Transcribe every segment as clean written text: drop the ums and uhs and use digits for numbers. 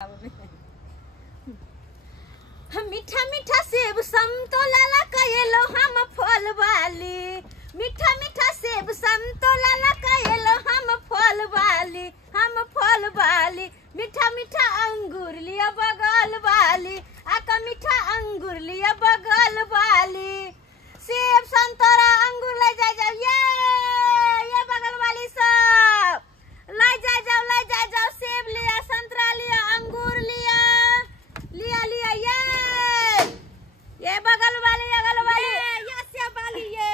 मीठा मीठा सेब समतोला लकायलो हम फल वाली। मीठा मीठा सेब समतोला लकायलो हम फल वाली। मीठा मीठा अंगूर लिया बगल वाली। आका मीठा अंगूर लिया बगल वाली। सेब संतरा अंगूर ले जाओ ये बगल वाली सब ले जाओ सेब लिया संतरा लिया अंगूर लिया ये बगल वाली ये सेब वाली ये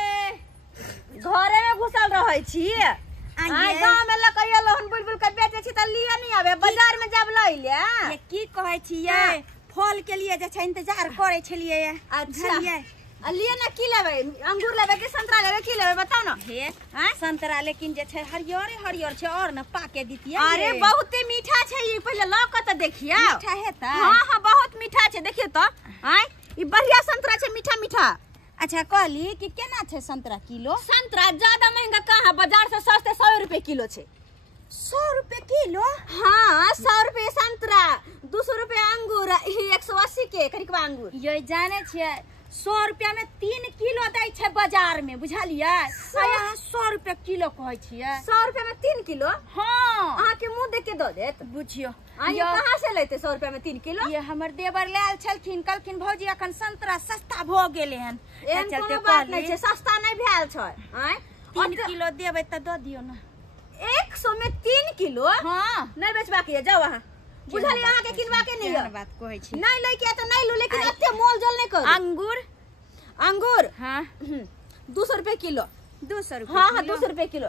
घरे में घुसल रहे छी। गांव में लकैया लोहन बुलबुल के बेचे छी त लिया नहीं आवे बाजार में जब लई ले ये की कहै छी ये फल के लिए जे छै इंतजार करे छलिए। अच्छा लिया ना की लेबे अंगूर लेबे कि संतरा लेबे की लेबे बताओ ना। हे संतरा लेकिन जे छै हरियर छै और न पाके दितिए। अरे बहुते मीठा छै ये पहले ल क त देखिया मीठा है त। हां बहुत मीठा छै देखियो त ई बढ़िया संतरा छै मीठा मीठा। अच्छा कहली कि केना छै संतरा किलो? संतरा ज्यादा महंगा कहां बाजार से सस्ते 100 रुपए किलो छै। 100 रुपए किलो? हाँ 100 रुपए संतरा 200 रुपए अंगूर 180 के करीबा अंगूर। ये जाने छिए 100 रुपया में 3 किलो दै छै बाजार में बुझलिए। यहाँ 100 रुपया किलो कहै छिए। 100 रुपया में 3 किलो? हाँ अहाँ के मुंह देख के दो देत बुझियो। ये कहां से लेते 100 रुपया में 3 किलो? ये हमर देवर लाल छलखिन कहलखिन भौजी अखन संतरा सस्ता भ गेले हन चलते बात नहीं छै सस्ता नहीं भेल छै। 3 किलो देबै त द दियो ना। 100 में 3 किलो? हां नहीं बेचबा के जाओ अहाँ बुझली अहाँ के किनबा के नहीं है बात कहै छी। नहीं ले के त नहीं लो लेकिन एते मोल जोल नहीं कर। अंगूर हां 200 रुपए किलो। 200 रुपए? हां 200 रुपए किलो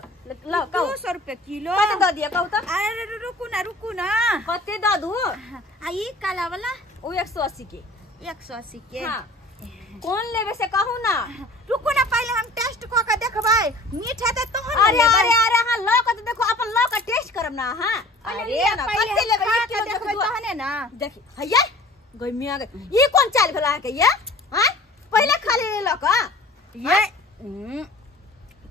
ला 200 रुपए किलो कते द दिया कहू त। अरे रुकू ना कते द दू? आ ई काला वाला ओ 180 के। 180 के? हां कौन लेबे से कहू ना। रुकू ना पहले हम टेस्ट क के देखबै मीठा त तोहन अरे हां ल के देखो अपन ल के टेस्ट करब ना। हां अरे ना कते लेबे 1 किलो देखबै तहने ना देखी हैया गमिया गई ई कौन चाल भेला के ये हां पहले खा ले ल का ये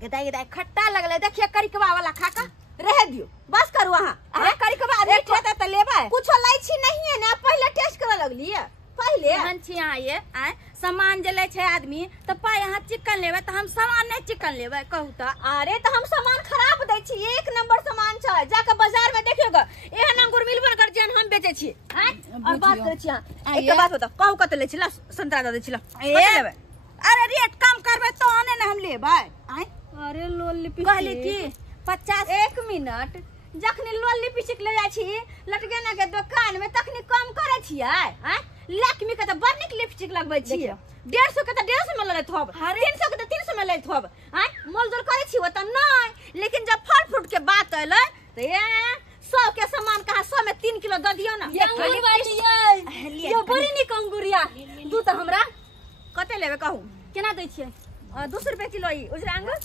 गदाई खट्टा लगले देखिए करिकवा वाला खा का रह दियो बस करू अहाँ। अरे करिकवा मीठा त लेबै कुछ लाई छी नहीं है ना पहले टेस्ट करे लगली है पहले हम छी यहाँ ये सामान जे ले छै आदमी त पाय यहाँ चिकन लेबै त हम सामान नहीं चिकन लेबै कहू त। अरे त हम सामान खराब दै छी एक नंबर सामान छै जाके बाजार में देखियोगा एहन अंगूर मिलबो न कर जेहन हम बेचे छी। और बात करे छी एक बात बता कहू कते ले छी ला संतरा द दै छी ला कते लेबै? अरे रेट कम करबै तो आने न हम लेबै। अरे लोल लिपस्टिक कहली की 50 1 मिनट जखनी लोल लिपस्टिक ले जाय छी लटकेना के दुकान में तखनी कम करे छियै। लक्ष्मी के त बड़ निक लिपस्टिक लगबै छी 150 के त 150 में ले थब 300 के त 300 में ले थब मोल जोल करे छी त नहीं। लेकिन जब फल फ्रूट के बात अइले त ये 100 के सामान कहा 100 में 3 किलो द दियो ना। ये बड़ी निक अंगूरिया दू त हमरा कते लेबे कहू केना दै छियै? 200 रुपए किलो ई उजरा अंगूर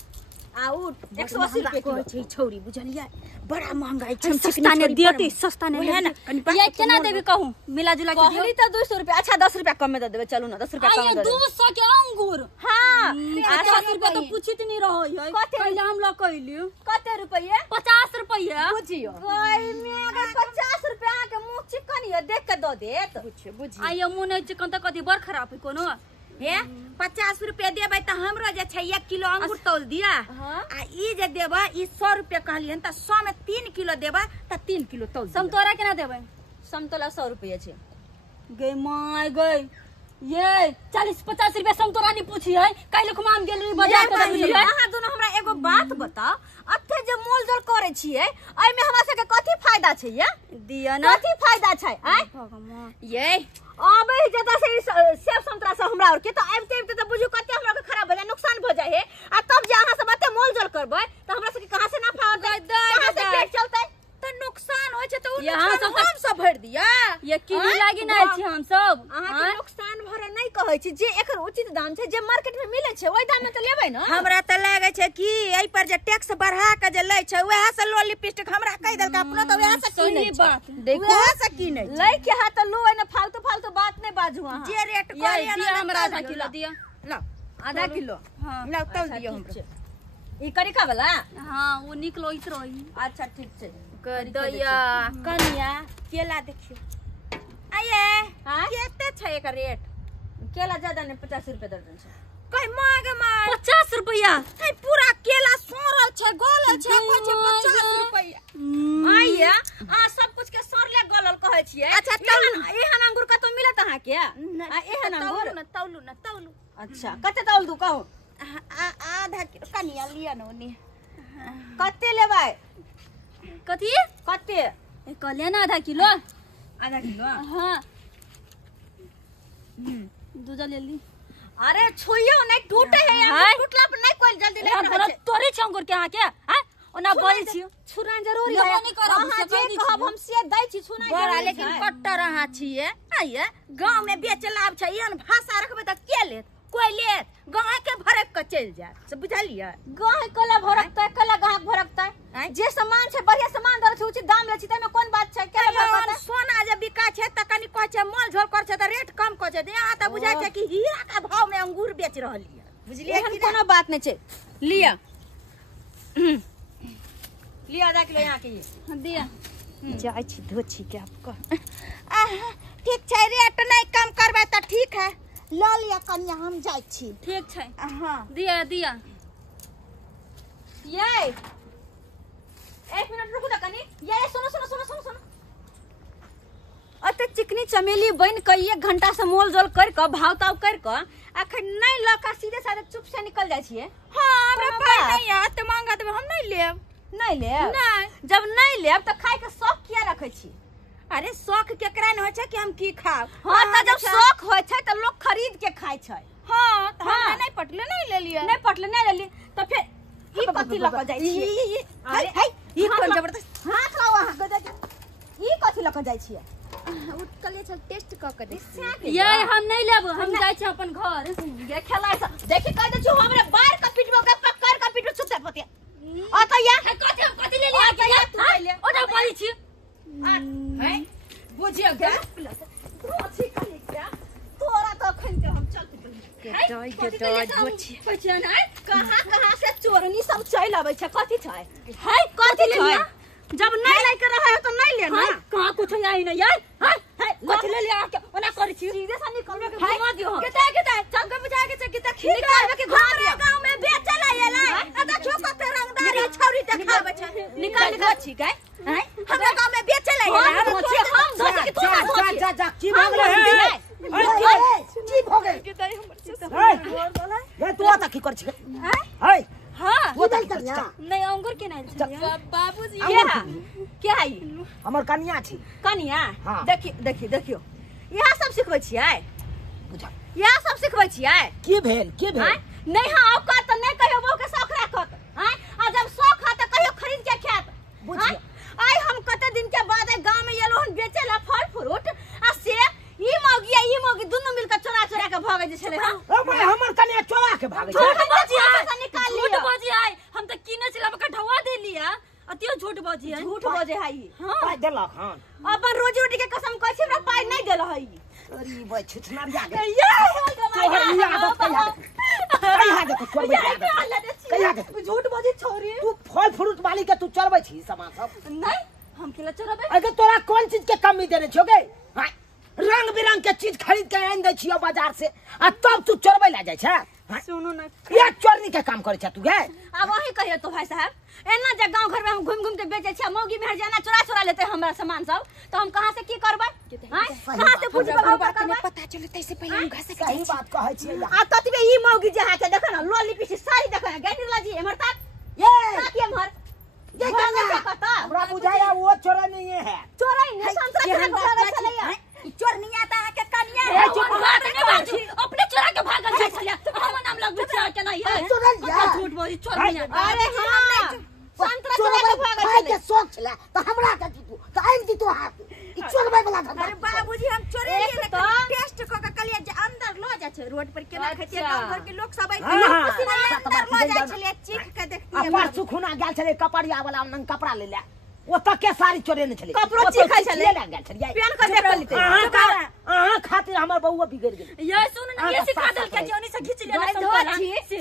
आ उ 180 रुपए किलो छै छौरी बुझलियै बड़ा महंगाई छै। सस्ता ने देते सस्ता ने है ना ये केना देबे कहू मिला जुला के कहली त 200 रुपए। अच्छा 10 रुपए कम में द देबे चलू ना 10 रुपए कम में दे 200 के अंगूर? हां 50 रुपए तो पूछित नहीं रहो है पहले हम ला कहली कते रुपए? 50 रुपए बुझियो ओय में अगर 50 रुपया के मुंह चिकन ये देख के द देत बुझियो आइयो मुंह नहीं चिकन त कथि बड़ खराब है कोनो हे 50 रुपए देबै त हमरो जे छै 1 किलो अंगूर तौल दिया आ ई जे देबै ई 100 रुपए कहलियन त 100 में 3 किलो देबै त 3 किलो तौल। समतोला केना देबै? समतोला 100 रुपए छै। गई माय गई ये 40-50 रुपए समतोला नहीं पूछिए काल्हि खुमाम गेल रही बाजार त बुझलिए। अहाँ दोनों हमरा एगो बात बताओ अथे जे मोल जोल करे छिए एइ में हमरा सबके कथि फायदा छै ये दिया ना कथि फायदा छै भगवान ये आबे जता से सेब संतरा से हमरा और के त आबते त बुझू कते हमरा के खराब भ जाय नुकसान भ जाय है आ तब जे अहाँ सब एते मोल जोल करबै त हमरा सबके कहां से नफा होतै कहां से पेट चलतै? त नुकसान होय छै त उ नुकसान हम सब भर दिया ये किनी लागी नै छी हम सब। अहाँ के नुकसान भर नै कहै छी जे एकर उचित दाम छै जे मार्केट में मिलै छै ओइ दाम में त लेबै न। हमरा त लागे छै कि एइ पर जे टैक्स बढ़ा के जे लै छै वएह से लो लिपस्टिक हमरा कहि देलक अपनो त वएह से किनै छै। बात देखो वएह से किनै लै के हाथ त लो एने फालतू बात नै बाजू अहाँ। जे रेट कहलिए ना हमरा आधा किलो दिया लो आधा किलो हां लो तौल दियो हमरा ई करिका वाला। हां वो निकलो इतरो। अच्छा ठीक छै कदिया कनिया केला देखियो है एक रेट। केला ज्यादा नहीं 50 रुपए दर्जन छै। कहीं मांग 50 रुपया पूरा केला सोरल छै गोलल छै कोइ छै 50 रुपया। आइया आ सब कुछ के सरले गलल कहै छियै। अच्छा एहन अंगूर कतौ मिलत अहाँ के? एहन अंगूर तौलू न तौलू। अच्छा कते तौल दू कहू? आधा किलो कनिया लिया न ओनी। कते लेबै? कथी कते? कहलिए ना आधा किलो। आधा किलो? हाँ दूजा ले ली। अरे छुइयो नहीं टूटे है हाय। टूटला पर नहीं कोई जल्दी ले बड़ा तोरे छ अंगूर के अहाँ के हैं ओना बोलै छी छुरान जरूरी लेबो है। नहीं करब, अहाँ से कह जे दी कहब छी। हम से दै छी छुनाई बड़ा जरूरी लेकिन छै। कट्टर अहाँ छिए। आइए गांव में बेचे लाभ छै एहन भाषा रखबे त के लेत? कोई लेत गांव के भरक के चल जात से बुझलिए। गाय कला भरकतै कला गाहक भरकतै। जे सामान छै बढ़िया सामान दर छै उचित दाम ले छी तमे कोन बात छै? केला भरकतै? सोना जे बिका छै त कनी कहै छै मोल झोल कर छै त रेट कम कर छै। यहाँ त बुझाय छै कि हीरा के भाव में अंगूर बेच रहलिए। बुझलिए एहन कि कोनो बात नहीं छै। लिया लिया आधा किलो यहाँ के ये। दिया जाय छी धो छी के आपको। ठीक छै रेट नहीं कम करबे त ठीक है ल लिया कनिया हम जाय छी। ठीक छै हां दिया दिया। ये 1 मिनट रुकू त कनी। ये सुनो सुनो सुनो सुनो सुनो। अते चिकनी चमेली बन के 1 घंटा से मोल जोल कर के भाव ताव कर के अखन नहीं लका सीधे साधे चुप से निकल जाय छिए। हां हमरा पाई नहीं है त मांगा देबे हम नहीं लेब। नहीं लेब? नहीं। जब नहीं लेब त खाए के शौक किया रखै छी? अरे शौक केकरा न होय छै कि हम की खाब? हां त जब शौक होय छै त लोग खरीद के खाय छै। हां त हमरा हाँ। नहीं पटले नहीं ले लिया। नहीं पटले नहीं ले ली त फिर ई कथि लक जाय छी? अरे ई कोन जबरदस्त हाथ लाओ अहाँ गदा। ई कथि लक जाय छी? उठ के ले चल टेस्ट क के देख। ये हम नहीं लेब, हम जाय छी अपन घर। ये खेलाय स देखि कह दे छु हमरे बाहर का पिटबो के पक्कर का पिटबो सुते पतिया। आ त या कथी ले लिया के या तू ले ओना बोलै छी है बुझियो गे रोची कहि क्या तोरा तो खन के हम चलते कहां से चोरनी सब चल आबै छै? कथि छै? है कथि छै? जब नहीं लेके रहे तो नहीं लेना। कहां कुछ आई नहीं यार। हां कथी ले लिया के ओना करै छी? सीधे से निकलबे के हाय, घुमा दियो। केता केता चंग बुझा के केता खीर निकालबे के घुमा दियो। गांव में बेचल आयला अदा छोका पे रंगदारी छौरी देखाबे छै। निकाल निकाल छी गए हैं हमरा गांव में बेचल आयला हम धोती के तोरा जा जा की भाग रहे है? की भागे? केता हमर ए तू आता की कर छी? है हां वो तक कर जा। नहीं अंगूर के नहीं छै बाबूजी। क्या है ये? हमर कन्या छी। कनिया हाँ। देखियो यह सब सिखबै छियै? बुझा यह सब सिखबै छियै? की भेल की भेल? नहीं हाँ औकात तो नहीं कहियो बहू के शौक राखत। हैं आ जब शौक है त कहियो खरीद के खात। बुझियो। आई हम कते दिन के बाद गांव में येलोहन बेचेला फल फ्रूट आ से ई मौगी दुनु मिलकर चोरा चोरा के भागे जे छले। हां ओ भाई हमर कन्या चोरा के भागे झूठ छै। बाजी है, निकाल झूठ लिया। बाजी है। हम तो कीने चला के ढवा दे लिया अतियो झूठ बाजी है। झूठ बोझे है ई। पाई देलक हन। अपन रोजी रोटी के कसम कहै छी हमरा पाई नहीं देल है ई। अरे भाई छिछनरिया के तोहर ई आदत कहिया दे तू चोरबै आदत कहिया दे? झूठ बोझी छोरी। तू फल फ्रूट वाली के तू चोरबै छी सामान सब? नहीं हम केला चोरबे? अगर तोरा कोन चीज के कमी देने छो गे? हां रंग बिरंग के चीज खरीद के आन दै छियो बाजार से आ तब तू चोरबै ला जाय छै? सुनो ना या चोरनी के काम करे छ तू गे? अब वही कहियो तो भाई साहब एना जे गांव घर में हम घूम घूम के बेचे छी मौगी में जाना चोरा चोरा लेते हमरा सामान सब तो हम कहां से की करबै? कहां से पूछबै? पता चले तैसे पहले हम घर से सही बात कहै छियै या। आ ततबे ई मौगी जे हाथे देखो ना लोली पीछे साड़ी देखो ना गैनी लाजी हमर तक ये ताकि हमर ये कन्या हमरा बुझाया वो चोरा नहीं है। चोराई ने संतरा चोरा के भागल छलैया। ई चोरनिया त आके कनिया ए, है। चुप बात नहीं बाजी अपने चोरा के भागल जाय छले। हम नाम लग बिचा के नहीं है। चोरा लिया। झूठ बाजी चोर नहीं है। अरे हां संतरा चोरा के भागल खाए छलै। के शौक छला त हमरा के दीतू त आइन दीतू हाथ ई चोरबै वाला धंधा। अरे बाबूजी हम चोरे एक लिए तो- लेकिन टेस्ट क के कलिया जे अंदर लो जाय छै रोड पर केना अच्छा। खैतिए गांव घर के लोग सब आई हाँ, हाँ। अंदर लो जाय छले चीख के आ देखतिए। परसू खुना गेल छले कपड़िया वाला नंग कपड़ा ले ले ओ तक के साड़ी चोरे ने छले। कपड़ो चीखै छले। ले गेल छलिए। पेन के देख लेते। अहाँ खातिर हमर बउआ बिगड़ गेल। ये सुन ना ये सिखा दल के जोनी से खींच लेना सब वाला से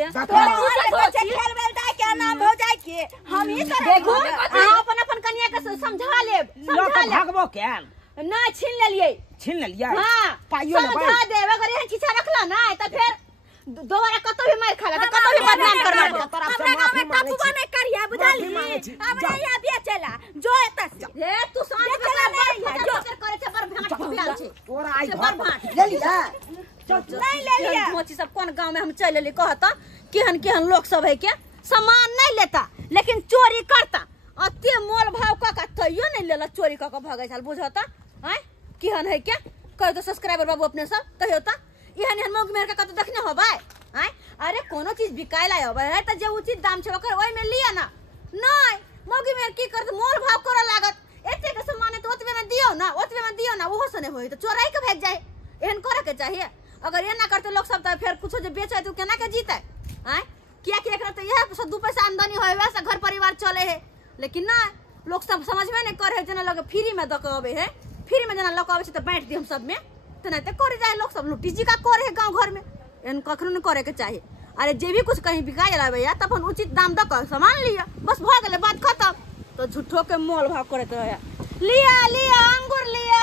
खेल बेल दाई के नाम हो जाय के हम ही करे देखो अहाँ अपन अपन कन्या के समझा लेब लोग समझा लेब। भागबो केल ना छीन ले लिए छीन ले लिया हां पाइयो ले समझा दे अगर यह चीज रखला ना तो फिर दोबारा कतो भी मार खाला कतो भी बदनाम करवा दे हमरा गांव में टपुआ नहीं करिया बुझाली अब नहीं आ बेचला जो एता हे तू सांझ बेचला नहीं जो करे छे पर भाट पियाल छे तोरा आई घर ले लिया नहीं ले लिया मोची सब कौन गांव में हम चले ले कहता केहन केहन लोग सब है के सामान नहीं लेता लेकिन चोरी करता अते मोल भाव का तइयो नहीं लेला चोरी का भागे साल बुझता हैं केहन है के कह तो सब्सक्राइबर बाबू अपने सब कहियो ता एहन एहन मौग मेर का तो देखने होबे हैं अरे कोनो चीज बिकाय ला होबे है त जे उचित दाम छे ओकर ओय में लिया ना नहीं मौगी मेर की करत मोल भाव करे लागत एते के सामान है तो ओतबे में दियो ना ओहो से नहीं होई तो चोराई के भेज जाए एहन करे के चाहिए अगर ये ना करते लोग सब तो फिर कुछ जो बेचे तो केना के जीते हैं क्या एकरा तो यह दू पैसा आमदनी होय वैसे घर परिवार चले है लेकिन ना लोग सब समझ में नहीं करे जना लोग फ्री में दकबे है फ्री में जना लोग आवे से तो बांट दी हम सब में तो नहीं तो करे जाए लोग सब लुटी जी का करे है गांव घर में एन कखनो नहीं करे के चाहिए अरे जे भी कुछ कहीं बिकाए ला भैया तब हम उचित दाम दक सामान लिया बस भ गेले बात खत्म तो झूठो के मोल भाव करत रहे लिया अंगूर लिया